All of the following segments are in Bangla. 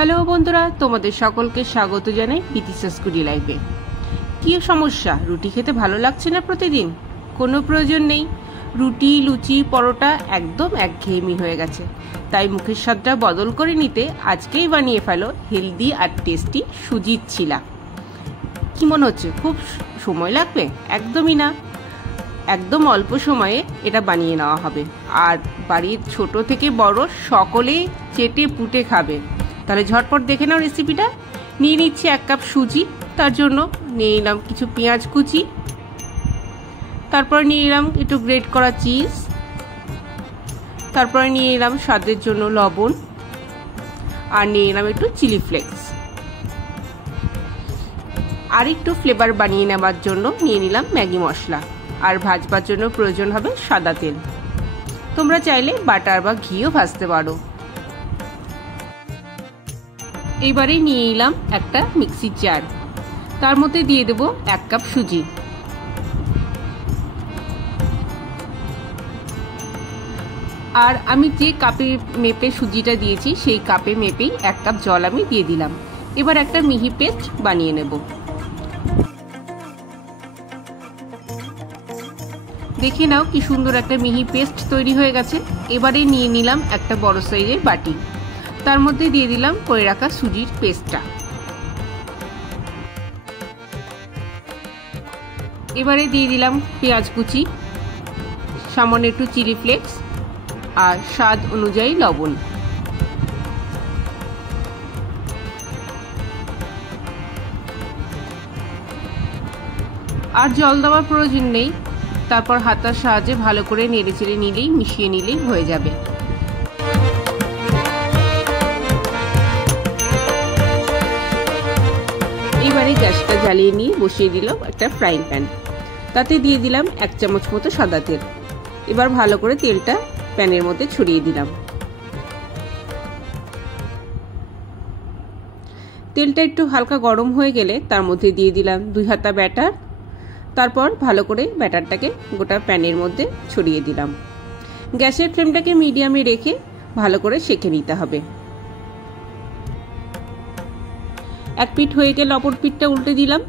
হ্যালো বন্ধুরা, তোমাদের সকলকে স্বাগত জানাই বিতিশাস কুডি লাইফে। কি সমস্যা? রুটি খেতে ভালো লাগছে না প্রতিদিন? কোনো প্রয়োজন নেই। রুটি, লুচি, পরোটা একদম একঘেয়েমি হয়ে গেছে। তাই মুখের স্বাদটা বদল করে নিতে আজকেই বানিয়ে ফেলো হেলদি আর টেস্টি সুজির চিলা। কি মনে হচ্ছে খুব সময় লাগবে? একদমই না, একদম অল্প সময়ে এটা বানিয়ে নেওয়া হবে। আর বাড়ির ছোট থেকে বড় সকলেই চেটে পুটে খাবে। তাহলে ঝটপট দেখে নাও রেসিপিটা। নিয়ে নিচ্ছি 1 কাপ সুজি, তার জন্য নিয়ে নিলাম কিছু পেঁয়াজ কুচি, তারপর নিয়ে নিলাম একটু গ্রেট করা চিজ, তারপরে নিয়ে নিলাম স্বাদের জন্য লবণ, আর নিয়ে নিলাম একটু চিলি ফ্লেক্স। আর একটু ফ্লেভার বানিয়ে নেবার জন্য নিয়ে নিলাম ম্যাগি মশলা। আর ভাজবার জন্য প্রয়োজন হবে সাদা তেল। তোমরা চাইলে বাটার বা ঘিও ভাজতে পারো। এবারে নিয়ে নিলাম একটা মিক্সির জার, তার মধ্যে দিয়ে দেব 1 কাপ সুজি। আর আমি যে কাপে মেপে সুজিটা দিয়েছি সেই কাপে মেপেই 1 কাপ জল আমি দিয়ে দিলাম। এবার একটা মিহি পেস্ট বানিয়ে নেব। দেখে নাও কি সুন্দর একটা মিহি পেস্ট তৈরি হয়ে গেছে। এবারে নিয়ে নিলাম একটা বড় সাইজের বাটি, তার মধ্যে দিয়ে দিলাম করে রাখা সুজির পেস্টটা। এবারে দিয়ে দিলাম পেঁয়াজ কুচি, সামান্য একটু চিলি ফ্লেক্স আর স্বাদ অনুযায়ী লবণ। আর জল দেওয়ার প্রয়োজন নেই। তারপর হাতার সাহায্যে ভালো করে নেড়ে চেড়ে নিলেই, মিশিয়ে নিলেই হয়ে যাবে। এবারে গ্যাসটা জ্বালিয়ে নিয়ে বসিয়ে দিলাম একটা ফ্রাইং প্যান, তাতে দিয়ে দিলাম 1 চামচ মতো সাদা তেল। এবার ভালো করে তেলটা প্যানের মধ্যে ছড়িয়ে দিলাম। তেলটা একটু হালকা গরম হয়ে গেলে তার মধ্যে দিয়ে দিলাম 2 হাতা ব্যাটার। তারপর ভালো করে ব্যাটারটাকে গোটা প্যানের মধ্যে ছড়িয়ে দিলাম। গ্যাসের ফ্লেমটাকে মিডিয়ামে রেখে ভালো করে সেঁকে নিতে হবে। এক পিঠ হয়ে গেলে অপর পিঠটা উল্টে দিলাম।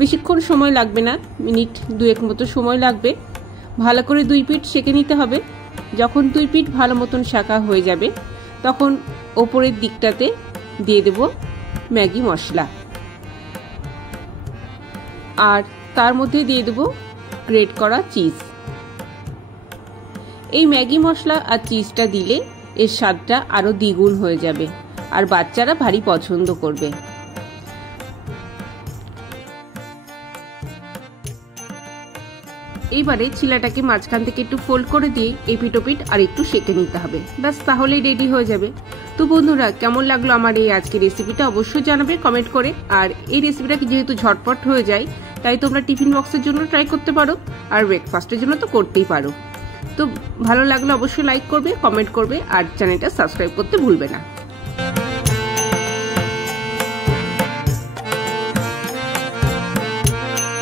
বেশিক্ষণ সময় লাগবে না, মিনিট 2 মতো সময় লাগবে। ভালো করে 2 পিঠ সেঁকে নিতে হবে। যখন 2 পিঠ ভালো মতন সেঁকা হয়ে যাবে তখন ওপরের দিকটাতে দিয়ে দেব ম্যাগি মশলা, আর তার মধ্যে দিয়ে দেব গ্রেট করা চিজ। এই ম্যাগি মশলা আর চিজটা দিলে এর স্বাদটা আরো দ্বিগুণ হয়ে যাবে, আর বাচ্চারা ভারী পছন্দ করবে। এইবারে চিলাটাকে মাঝখান থেকে একটু ফোল্ড করে দিয়ে এপিট ওপিট আর একটু সেঁকে নিতে হবে। ব্যাস, তাহলেই রেডি হয়ে যাবে। তো বন্ধুরা, কেমন লাগলো আমার এই আজকের রেসিপিটা অবশ্যই জানাবে কমেন্ট করে। আর এই রেসিপিটা যেহেতু ঝটপট হয়ে যায়, তাই তোমরা টিফিন বক্সের জন্য ট্রাই করতে পারো, আর ব্রেকফাস্টের জন্য তো করতেই পারো। তো ভালো লাগলে অবশ্যই লাইক করবে, কমেন্ট করবে, আর চ্যানেলটা সাবস্ক্রাইব করতে ভুলবে না।